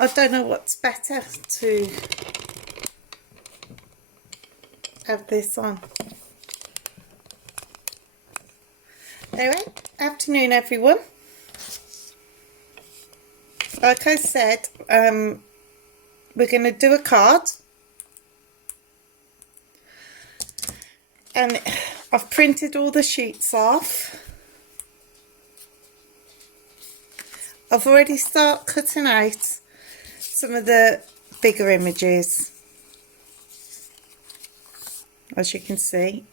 I don't know what's better, to have this on. Anyway, afternoon everyone. Like I said, we're going to do a card. And I've printed all the sheets off. I've already started cutting out some of the bigger images, as you can see.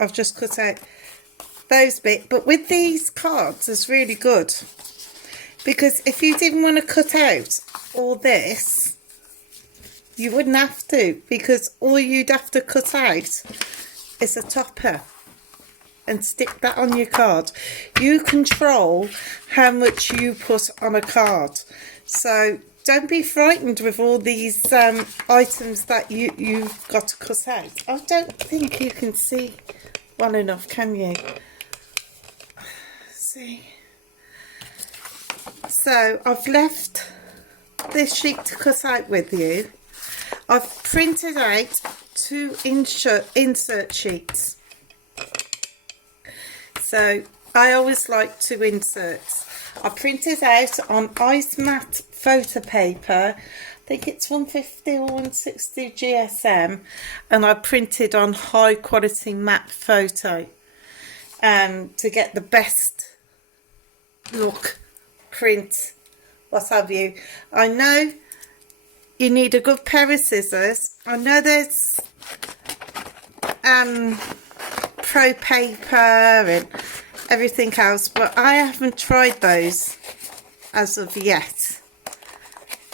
I've just cut out those bits, but with these cards it's really good, because if you didn't want to cut out all this, you wouldn't have to, because all you'd have to cut out is a topper and stick that on your card. You control how much you put on a card, so don't be frightened with all these items that you've got to cut out. I don't think you can see well enough, can you? See, so I've left this sheet to cut out with you. I've printed out 2 insert sheets. So I always like 2 inserts. I printed out on ice matte photo paper. I think it's 150 or 160 GSM, and I printed on high quality matte photo to get the best look, print, what have you. I know you need a good pair of scissors. I know there's Pro paper and everything else, but I haven't tried those as of yet.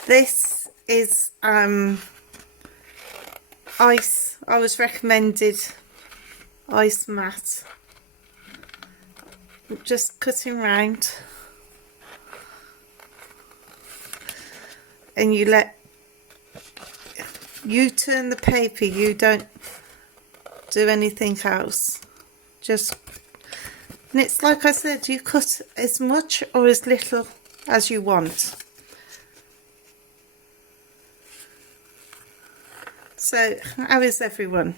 This is ice. I was recommended ice matte. I'm just cutting round, and you turn the paper, you don't do anything else. Just, and it's like I said, you cut as much or as little as you want. So how is everyone?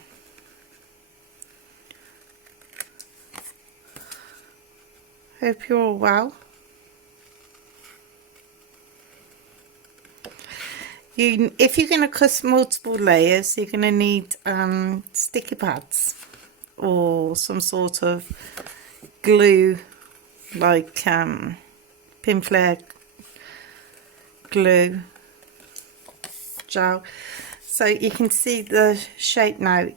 Hope you're all well. If you're going to cut multiple layers, you're going to need sticky pads or some sort of glue, like pin flare glue gel, so you can see the shape now.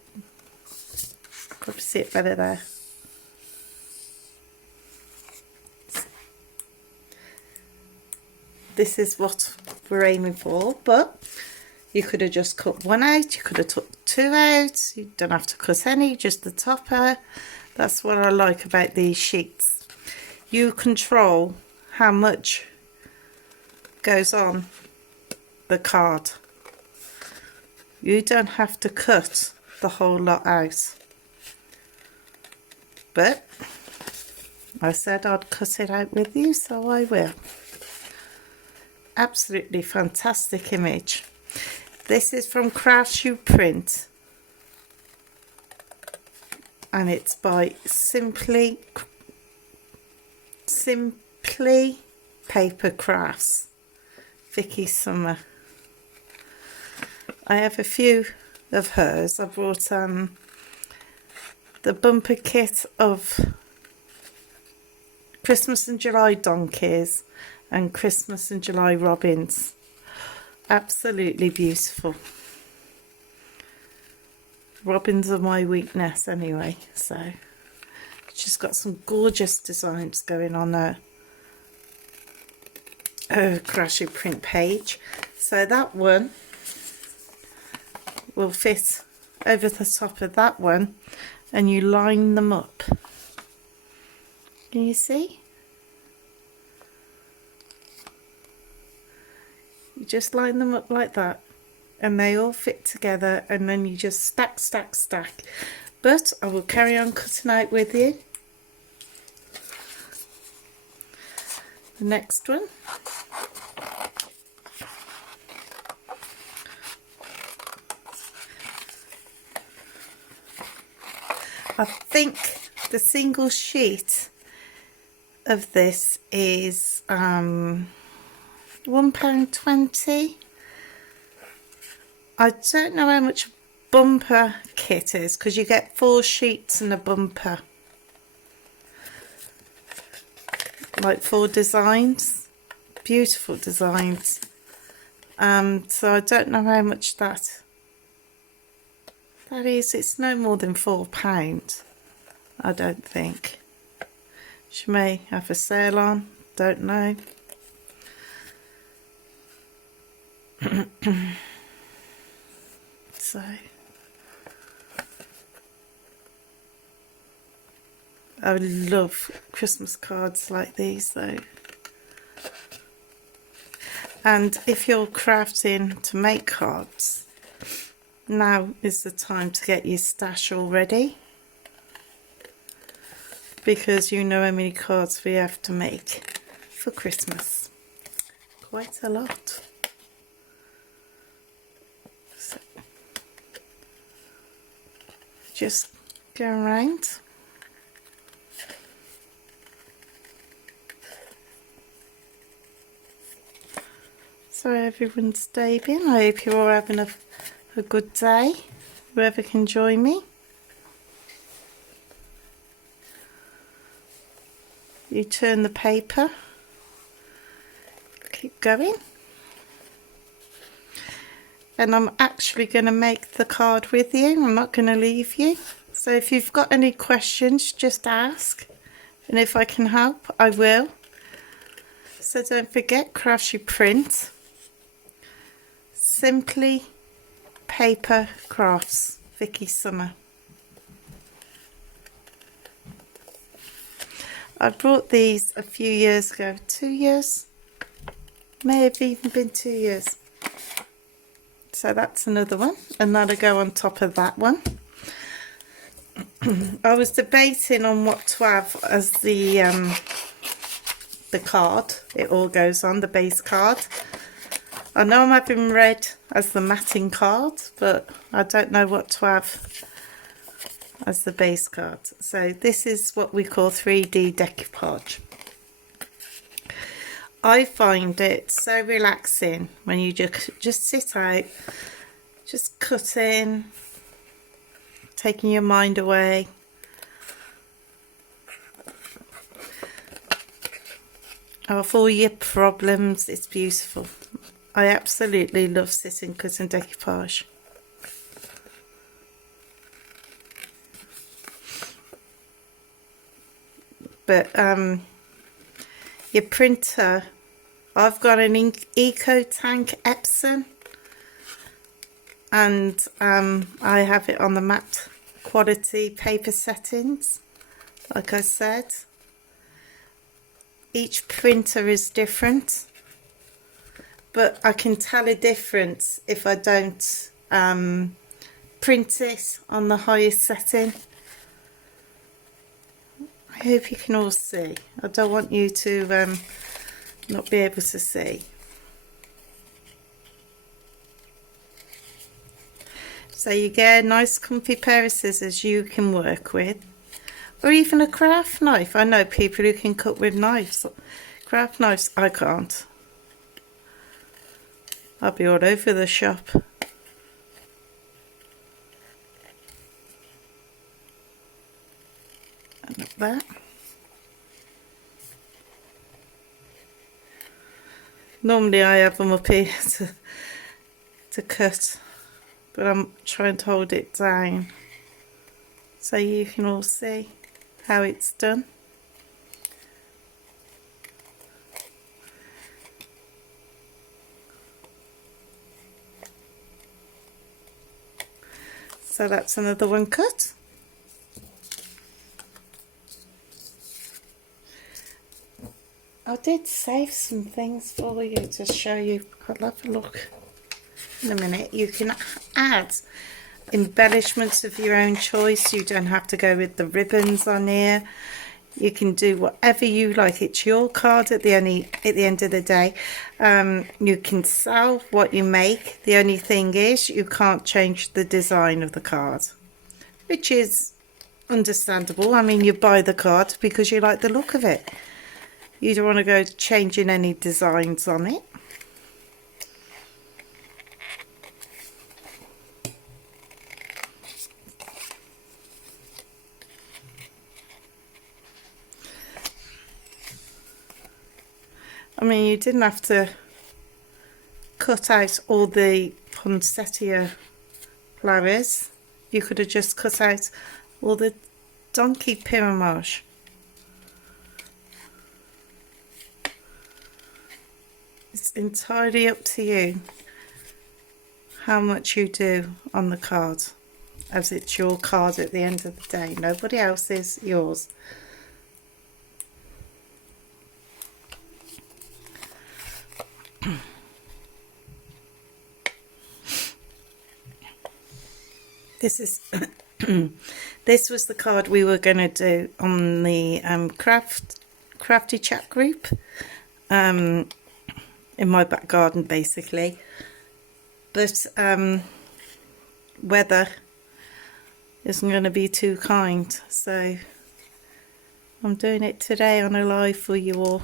Probably see it better there. This is what we're aiming for, but you could have just cut 1 out, you could have took 2 out, you don't have to cut any, just the topper. That's what I like about these sheets. You control how much goes on the card. You don't have to cut the whole lot out. But I said I'd cut it out with you, so I will. Absolutely fantastic image. This is from craftsuprint, and it's by Simply Paper Crafts, Vicky Summer. I have a few of hers. I brought the bumper kit of Christmas and July donkeys and Christmas and July robins. Absolutely beautiful. Robins are my weakness anyway, so she's got some gorgeous designs going on her craftsuprint page. So that one will fit over the top of that one, and you line them up. Can you see? You just line them up like that, and they all fit together, and then you just stack, stack, stack. But I will carry on cutting out with you. The next one. I think the single sheet of this is £1.20. I don't know how much bumper kit is, because you get 4 sheets and a bumper, like 4 designs, beautiful designs. So I don't know how much that is. It's no more than £4, I don't think. She may have a sale on, don't know. So I love Christmas cards like these though. And if you're crafting to make cards, now is the time to get your stash all ready, because you know how many cards we have to make for Christmas. Quite a lot. So, just go around. So everyone's day in. I hope you're all having a good day, whoever can join me. You turn the paper, keep going, and I'm actually going to make the card with you. I'm not going to leave you. So if you've got any questions, just ask, and if I can help, I will. So don't forget, craftsuprint, Simply Paper Crafts, Vicky Summer. I brought these a few years ago, 2 years, may have even been 2 years. So that's another one, and that'll go on top of that one. I was debating on what to have as the card. It all goes on, the base card. I know I'm having red as the matting card, but I don't know what to have as the base card. So this is what we call 3D decoupage. I find it so relaxing when you just sit out, just cutting, taking your mind away. Of all your problems, it's beautiful. I absolutely love sitting cutting decoupage. But your printer, I've got an EcoTank Epson, and I have it on the matte quality paper settings. Like I said, each printer is different, but I can tell a difference if I don't print it on the highest setting. I hope you can all see. I don't want you to not be able to see. So you get a nice comfy pair of scissors you can work with, or even a craft knife. I know people who can cut with knives. Craft knives, I can't. I'll be all over the shop. And like that. Normally I have them up here to cut, but I'm trying to hold it down so you can all see how it's done. So that's another one cut. I did save some things for you to show you. I'll have a look in a minute. You can add embellishments of your own choice. You don't have to go with the ribbons on here. You can do whatever you like. It's your card at the end of the day. You can sell what you make. The only thing is you can't change the design of the card, which is understandable. I mean, you buy the card because you like the look of it. You don't want to go changing any designs on it. I mean, you didn't have to cut out all the poinsettia flowers. You could have just cut out all the donkey pyramage. It's entirely up to you how much you do on the card, as it's your card at the end of the day. Nobody else's, yours. This is this was the card we were going to do on the crafty chat group in my back garden, basically, but weather isn't going to be too kind, so I'm doing it today on a live for you all.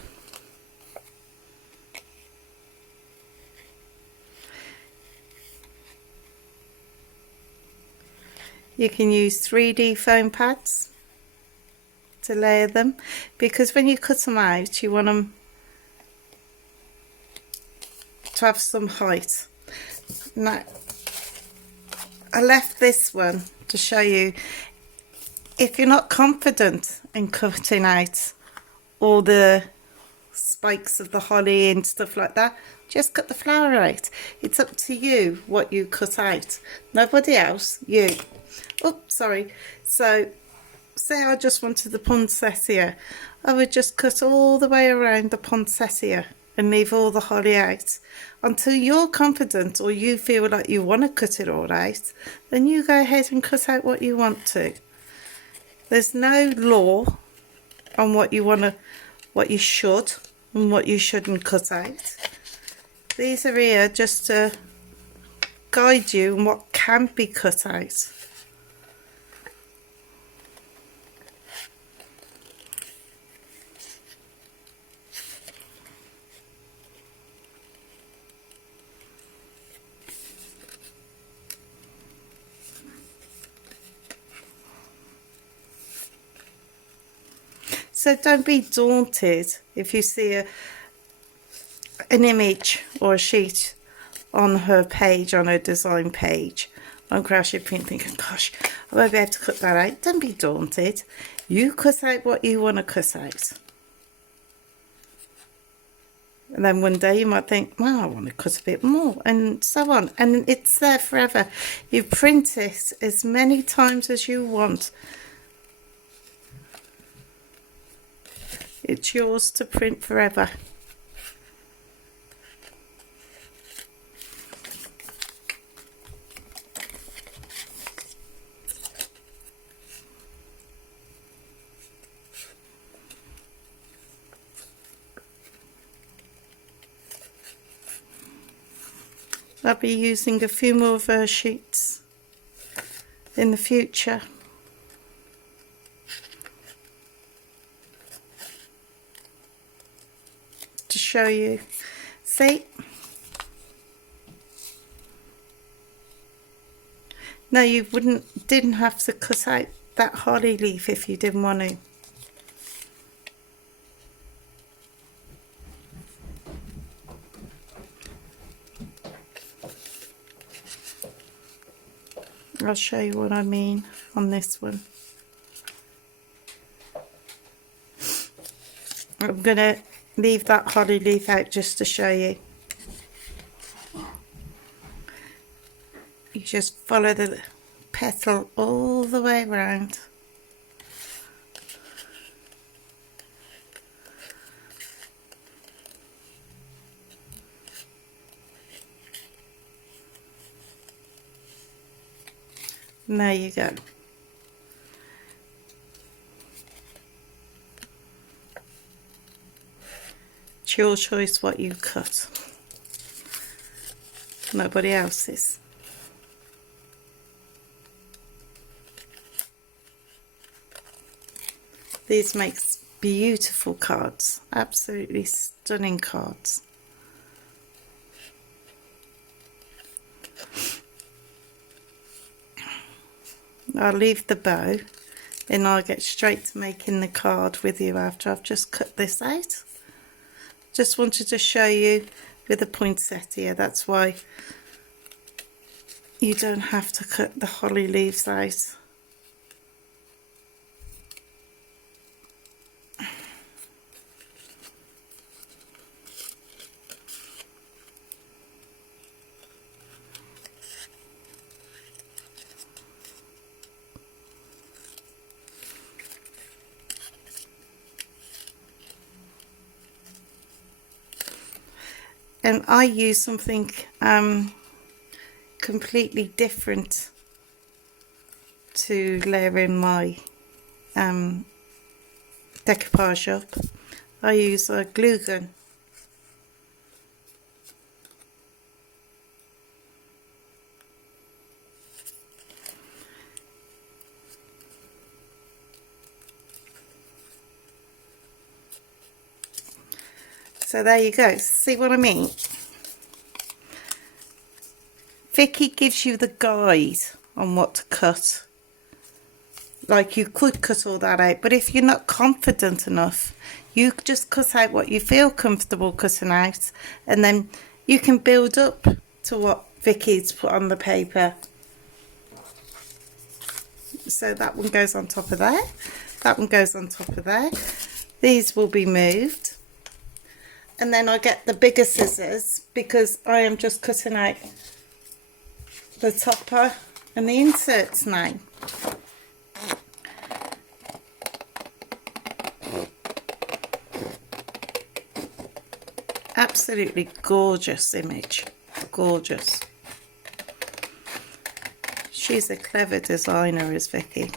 You can use 3D foam pads to layer them, because when you cut them out you want them to have some height. Now, I left this one to show you, if you're not confident in cutting out all the spikes of the holly and stuff like that, just cut the flower out. It's up to you what you cut out, nobody else, you. Oh, sorry. So say I just wanted the poinsettia, I would just cut all the way around the poinsettia and leave all the holly out. Until you're confident or you feel like you want to cut it all out, then you go ahead and cut out what you want to. There's no law on what you want to, what you should and what you shouldn't cut out. These are here just to guide you on what can be cut out. So don't be daunted if you see an image or a sheet on her page, on her design page on craftsuprint, thinking, gosh, I won't be able to cut that out. Don't be daunted. You cut out what you want to cut out. And then one day you might think, well, I want to cut a bit more, and so on. And it's there forever. You print it as many times as you want. It's yours to print forever. I'll be using a few more of her sheets in the future. To show you. See? No, you didn't have to cut out that holly leaf if you didn't want to. I'll show you what I mean on this one. I'm going to leave that holly leaf out just to show you. You just follow the petal all the way around. And there you go. It's your choice what you cut. Nobody else's. These makes beautiful cards, absolutely stunning cards. I'll leave the bow and I'll get straight to making the card with you after I've just cut this out. Just wanted to show you with a poinsettia, that's why you don't have to cut the holly leaves out. And I use something completely different to layer in my decoupage up. I use a glue gun. So there you go, see what I mean? Vicky gives you the guide on what to cut. Like, you could cut all that out, but if you're not confident enough, you just cut out what you feel comfortable cutting out, and then you can build up to what Vicky's put on the paper. So that one goes on top of there, that one goes on top of there. These will be moved. And then I get the bigger scissors because I am just cutting out the topper and the inserts now. Absolutely gorgeous image, gorgeous. She's a clever designer, is Vicky.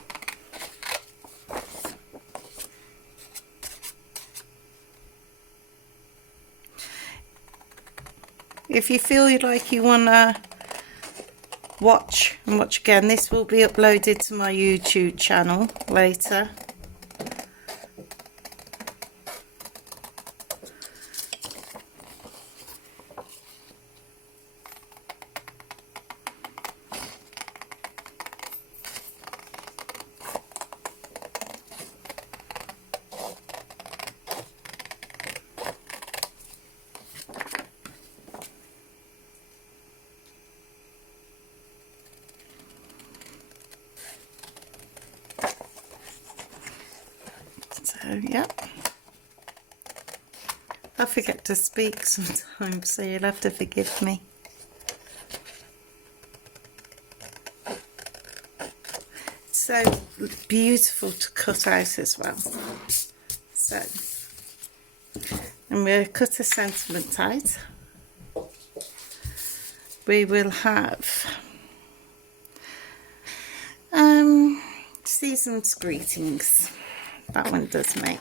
If you feel like you want to watch and watch again, this will be uploaded to my YouTube channel later. So, yep. I forget to speak sometimes, so you'll have to forgive me. So beautiful to cut out as well. So, and we'll cut a sentiment out. We will have season's greetings. That one does me.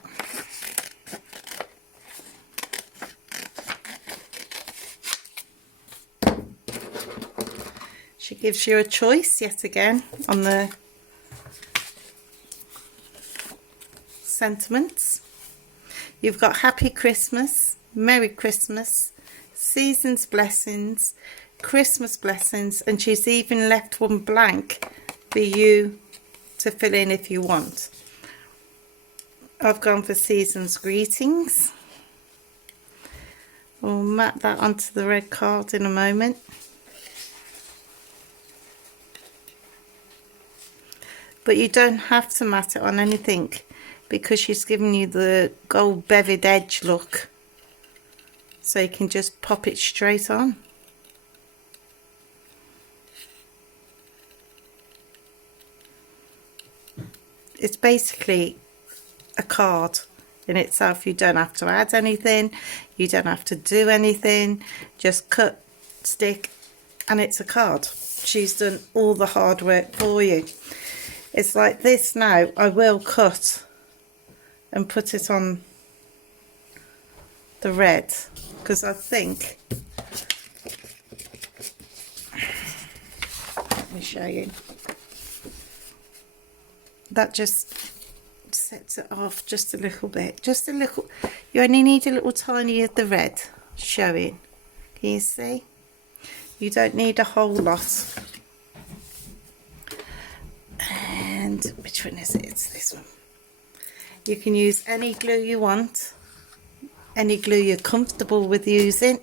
She gives you a choice yet again on the sentiments. You've got Happy Christmas, Merry Christmas, Season's Blessings, Christmas Blessings, and she's even left one blank for you to fill in if you want. I've gone for Season's Greetings. We'll map that onto the red card in a moment. But you don't have to mat it on anything because she's giving you the gold bevied edge look. So you can just pop it straight on. It's basically a card in itself. You don't have to add anything, you don't have to do anything, just cut, stick, and it's a card. She's done all the hard work for you. It's like this now. I will cut and put it on the red because I think, let me show you, that just just sets it off just a little bit, just a little. You only need a little tiny of the red showing. Can you see? You don't need a whole lot. And which one is it? It's this one. You can use any glue you want, any glue you're comfortable with using.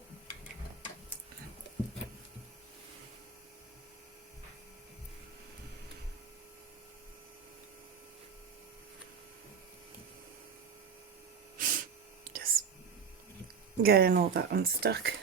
Just getting all that unstuck.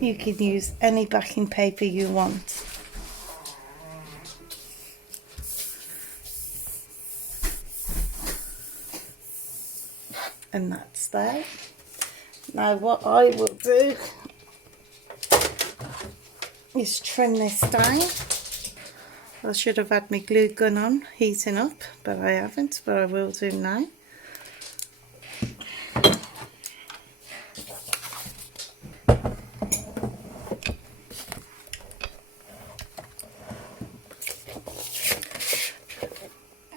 You can use any backing paper you want. And that's there. Now what I will do is trim this down. I should have had my glue gun on, heating up, but I haven't, but I will do now.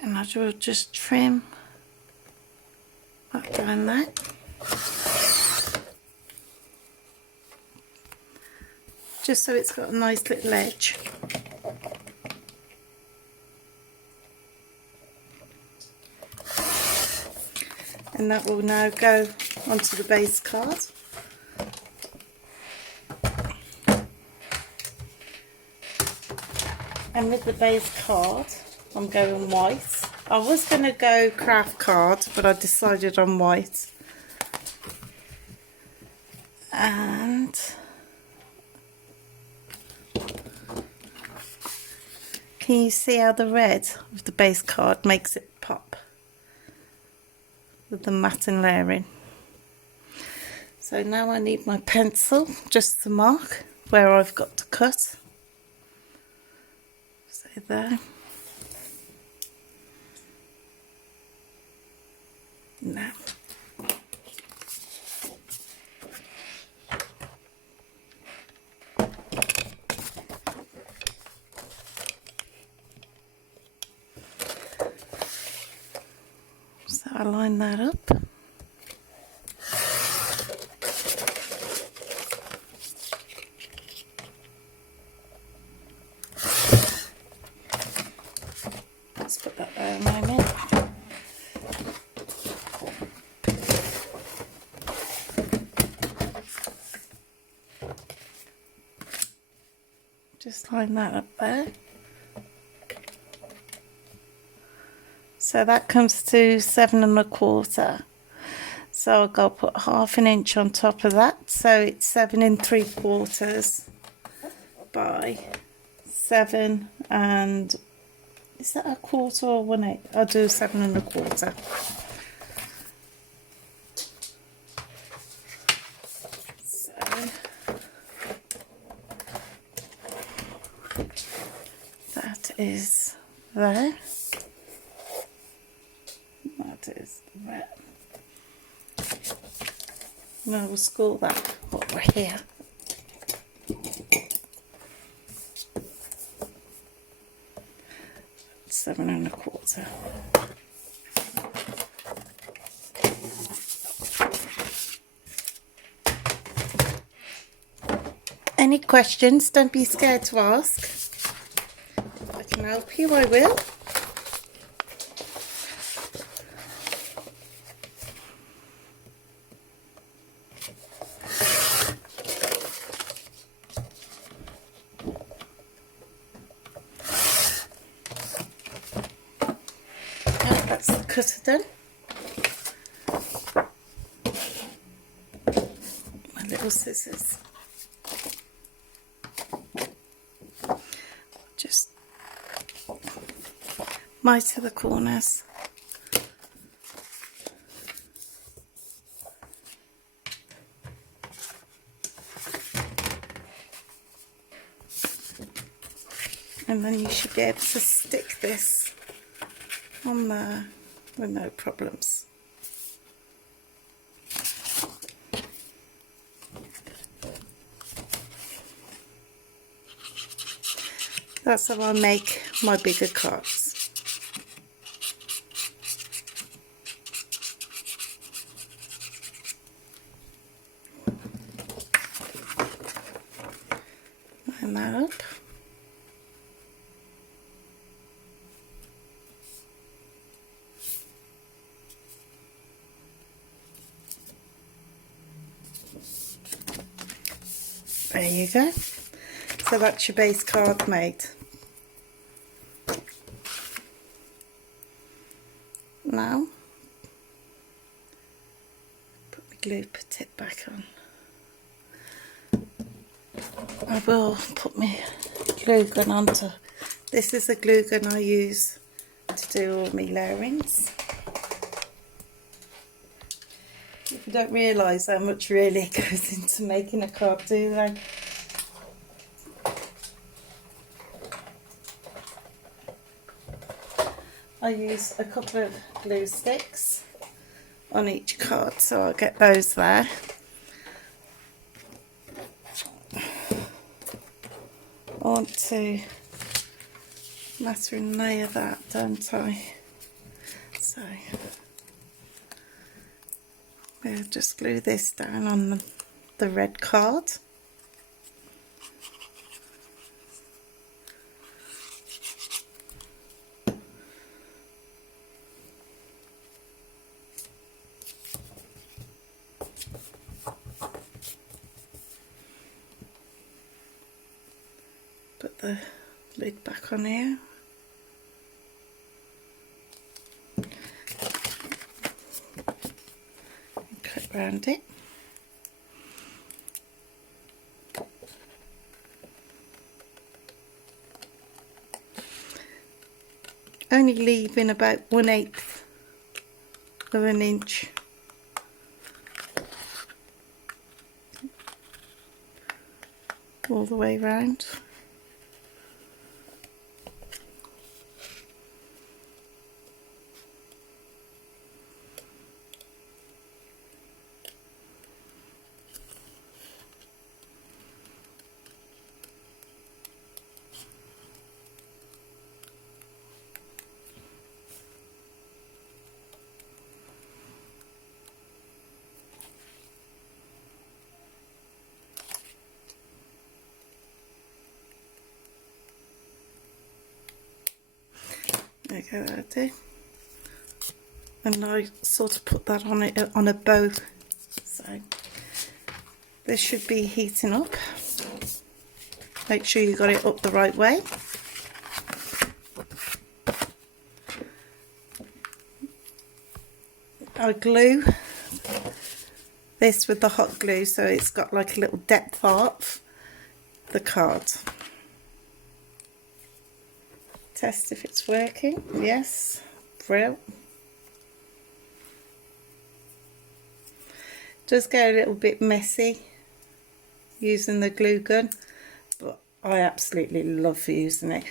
And I will just trim that down there. Just so it's got a nice little edge. And that will now go onto the base card. And with the base card, I'm going white. I was going to go craft card, but I decided on white. And can you see how the red of the base card makes it pop with the matte layering? So now I need my pencil just to mark where I've got to cut. So there. Now. So I line that up. Let's put that there a moment. Just line that up there. So that comes to 7 1/4. So I've got to put 1/2 inch on top of that. So it's 7 3/4 by 7 and is that 1/4 or 1/8? I'll do 7 1/4. So that is there. That is there. Now we'll score that while we're here. Seven 1/4. Any questions? Don't be scared to ask. If I can help you, I will. That's the cutter done. My little scissors. Just miter the corners. and then you should be able to stick this on there with no problems. That's how I make my bigger cards. Line that up. There you go. So that's your base card made. Now, put my glue tip back on. I will put my glue gun onto. This is a glue gun I use to do all my layerings. People don't realise how much really goes into making a card, do they? I use a couple of glue sticks on each card, so I'll get those there. I want to matter and layer that, don't I? So we'll just glue this down on the red card. Put the lid back on here. And cut around it. Only leaving about 1/8 of an inch. All the way round. There you go, that'll do. And I sort of put that on it on a bow. So this should be heating up. Make sure you got it up the right way. I glue this with the hot glue so it's got like a little depth of the card. Test if it's working. Yes, brilliant. Does get a little bit messy using the glue gun, but I absolutely love using it.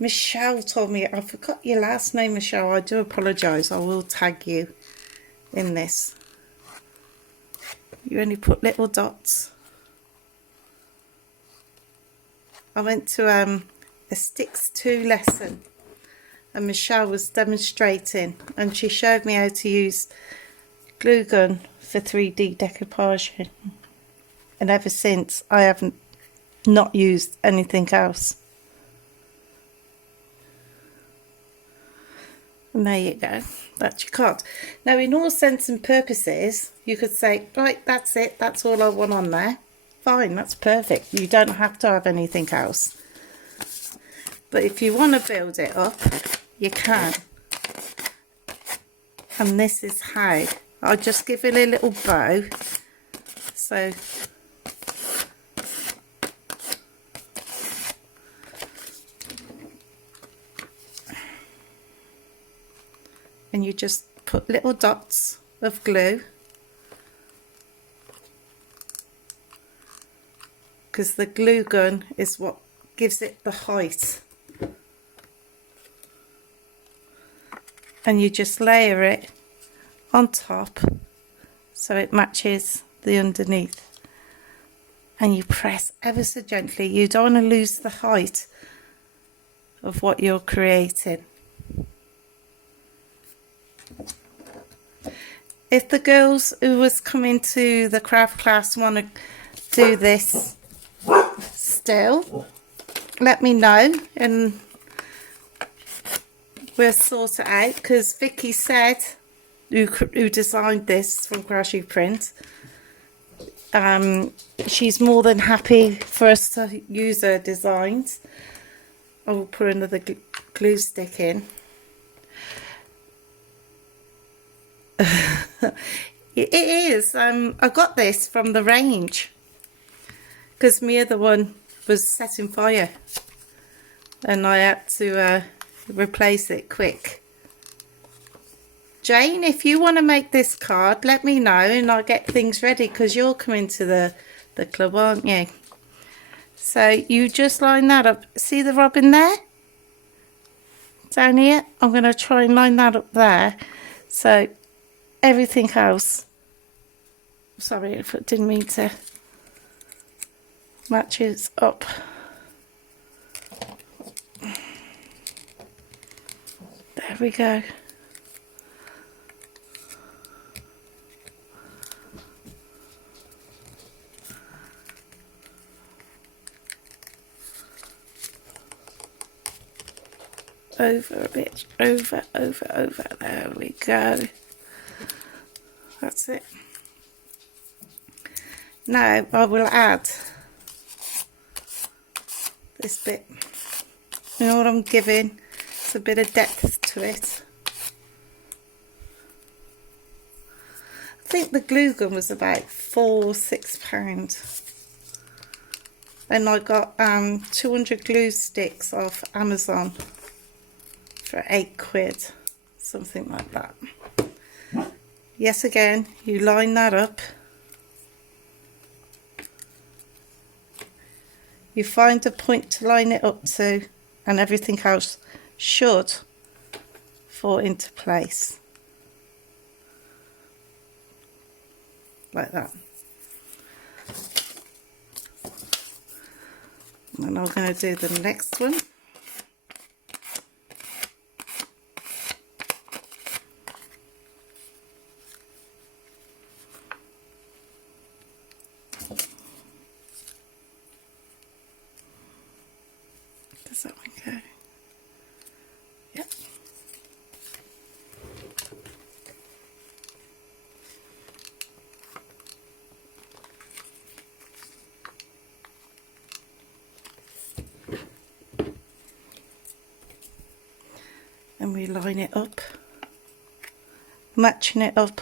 Michelle told me, I forgot your last name, Michelle, I do apologise, I will tag you in this. You only put little dots. I went to a Sticks 2 lesson and Michelle was demonstrating and she showed me how to use glue gun for 3D decoupage, and ever since I haven't not used anything else. And there you go, that's your card. Now in all sense and purposes you could say, right, that's it, that's all I want on there. Fine, that's perfect, you don't have to have anything else. But if you want to build it up, you can. And this is how. I'll just give it a little bow. So and you just put little dots of glue, because the glue gun is what gives it the height and you just layer it on top so it matches the underneath, and you press ever so gently. You don't want to lose the height of what you're creating. If the girls who was coming to the craft class want to do this still, let me know and we'll sort it out, because Vicky said, who designed this from craftsuprint, she's more than happy for us to use her designs. I will put another glue stick in. It is. I got this from the range because my other one was setting fire and I had to replace it quick. Jane, if you want to make this card, let me know and I'll get things ready, because you're coming to the club, aren't you? So you just line that up. See the robin there? Down here? I'm going to try and line that up there. So everything else, sorry if I didn't mean to, matches up. There we go. Over a bit, over, there we go. That's it. Now I will add this bit. You know what I'm giving? It's a bit of depth to it. I think the glue gun was about £6. And I got 200 glue sticks off Amazon for £8, something like that. Yes, again, you line that up. You find a point to line it up to, and everything else should fall into place. Like that. And I'm going to do the next one. Does that one go? Yep. And we line it up, matching it up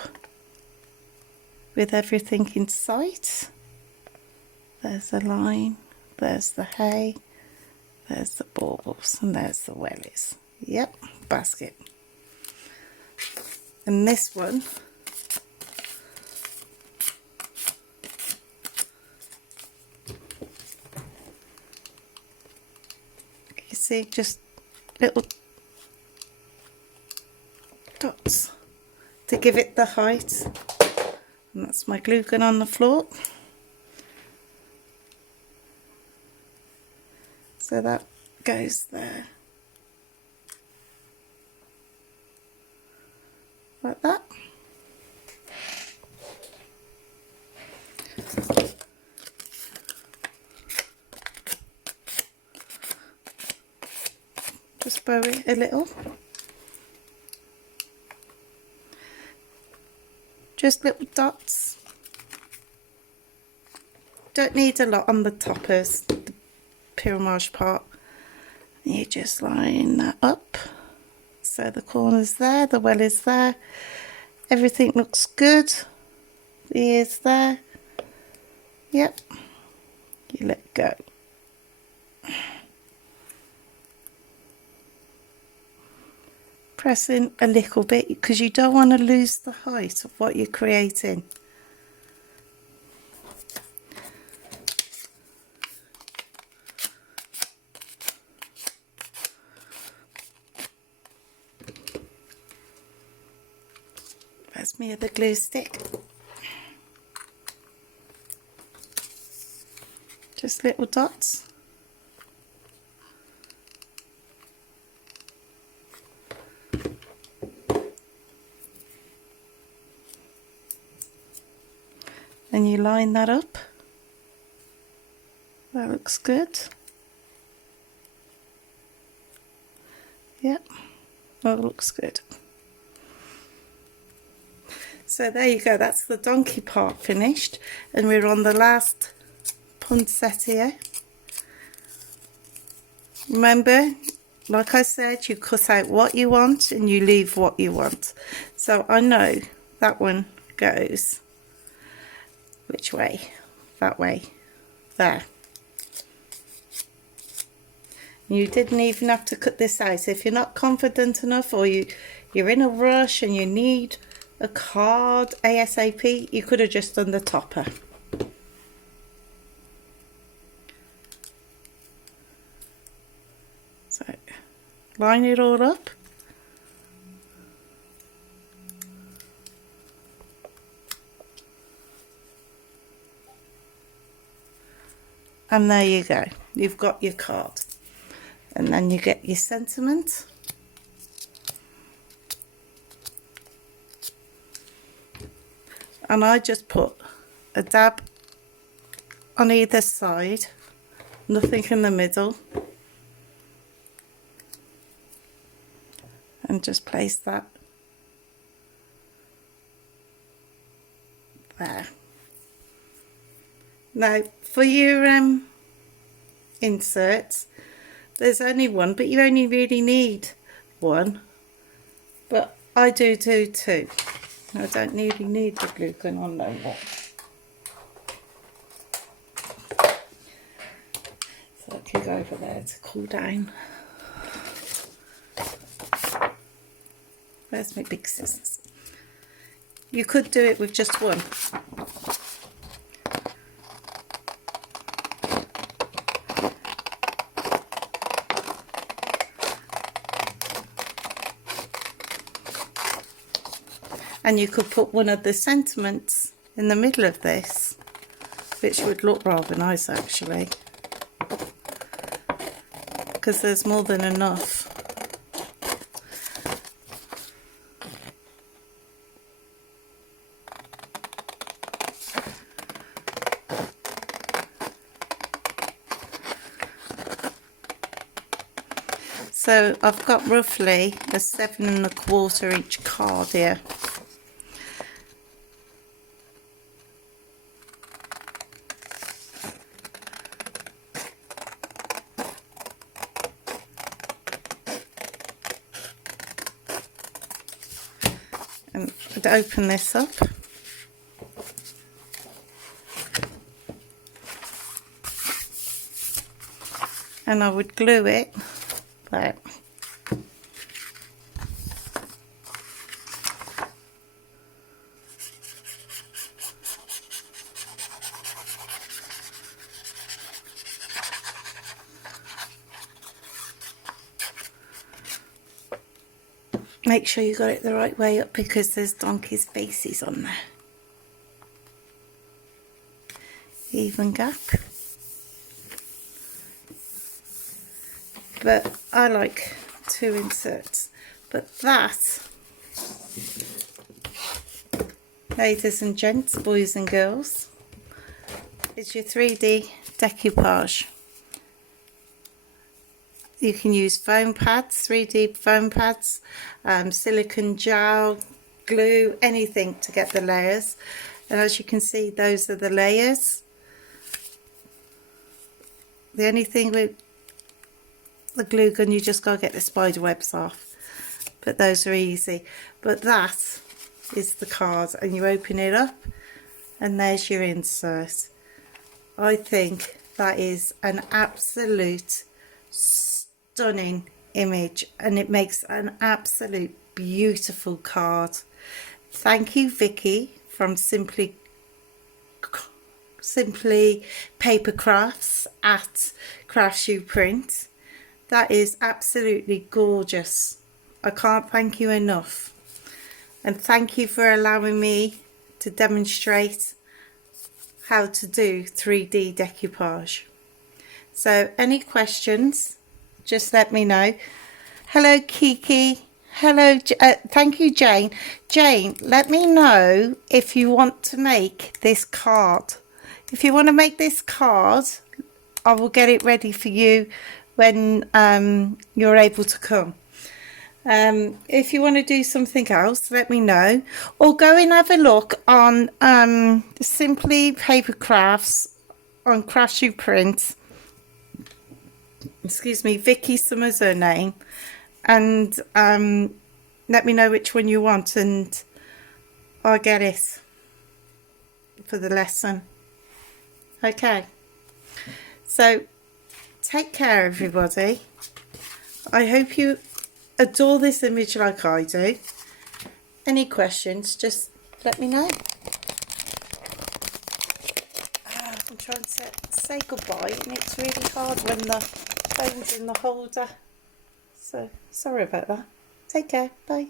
with everything in sight. There's the line, there's the hay, there's the baubles, and there's the wellies. Yep, basket. And this one, you see, just little dots to give it the height. And that's my glue gun on the floor. So that goes there. Like that. Just bow it a little. Just little dots. Don't need a lot on the toppers, the pyramage part. You just line that up. So the corner's there, the well is there. Everything looks good. The ear's there. Yep. You let go. Press in a little bit because you don't want to lose the height of what you're creating. me other glue stick. Just little dots. And you line that up. That looks good. Yep, that looks good. So there you go, that's the donkey part finished, and we're on the last poinsettia. Remember, like I said, you cut out what you want and you leave what you want. So I know that one goes which way? That way. There. You didn't even have to cut this out. If you're not confident enough, or you're in a rush and you need a card ASAP, you could have just done the topper. So line it all up. And there you go. You've got your card. And then you get your sentiment. And I just put a dab on either side, nothing in the middle. And just place that there. Now for your inserts, there's only one, but you only really need one. But I do two. I don't really need the glue gun on no more. So I can go over there to cool down. Where's my big scissors? You could do it with just one. And you could put one of the sentiments in the middle of this, which would look rather nice actually, because there's more than enough. So I've got roughly a 7 1/4 inch card here. And I'd open this up. And I would glue it there. Make sure you got it the right way up, because there's donkeys' faces on there. Even gap. But I like 2 inserts. But that, ladies and gents, boys and girls, is your 3D decoupage. You can use foam pads, 3D foam pads, silicone gel, glue, anything to get the layers. And as you can see, those are the layers. The only thing with the glue gun, you just got to get the spider webs off. But those are easy. But that is the card, and you open it up and there's your insert. I think that is an absolute stunning image, and it makes an absolute beautiful card. Thank you, Vicky from Simply Paper Crafts at craftsuprint. That is absolutely gorgeous. I can't thank you enough. and thank you for allowing me to demonstrate how to do 3D decoupage. So any questions, just let me know. Hello Kiki, hello, thank you Jane. Jane, let me know if you want to make this card. If you want to make this card, I will get it ready for you when you're able to come. If you want to do something else, let me know, or go and have a look on Simply Paper Crafts on craftsuprint. Excuse me, Vicky Summers her name, and let me know which one you want and I'll get it for the lesson. Okay, so take care everybody. I hope you adore this image like I do. Any questions, just let me know. I'm trying to say goodbye and it's really hard when the phone's in the holder. So sorry about that. Take care. Bye.